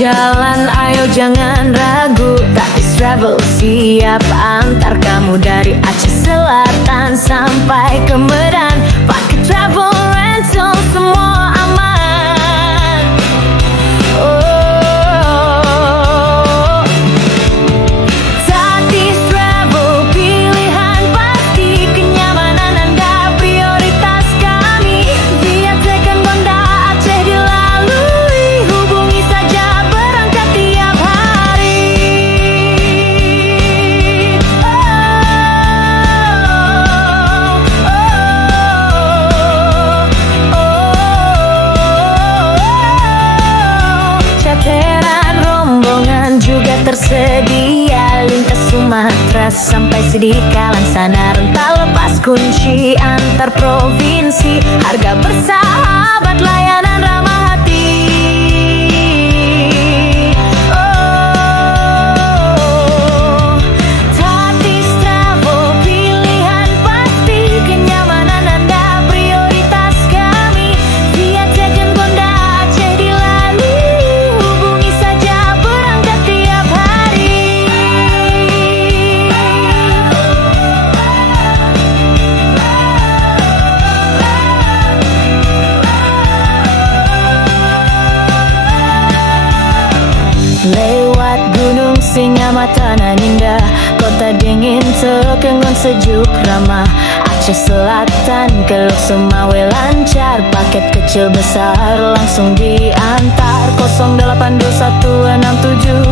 jalan, ayo jangan ragu. Taktis Travel siap antar kamu dari Aceh Selatan sampai ke Medan. Pakai travel rental semua aman. Oh, Taktis Travel pilihan pasti, kenyamanan Anda prioritas kami. Via Tekan Gonda Aceh dilalui, hubungi saja berangkat tiap hari. Cateran rombongan juga tersedia, lintas Sumatera sampai Sidikalang sana. Rental lepas kunci antar provinsi, harga bersahabat, layanan ramah hati. Oh, Taktis Travel pilihan pasti, kenyamanan Anda prioritas kami. Via Tekan Gonda Aceh dilalui, hubungi saja berangkat tiap hari. Lewat Gunung Singamata nan indah, kota dingin Tekengon sejuk ramah. Aceh Selatan ke Lok Sumawe lancar, paket kecil besar langsung diantar. 082167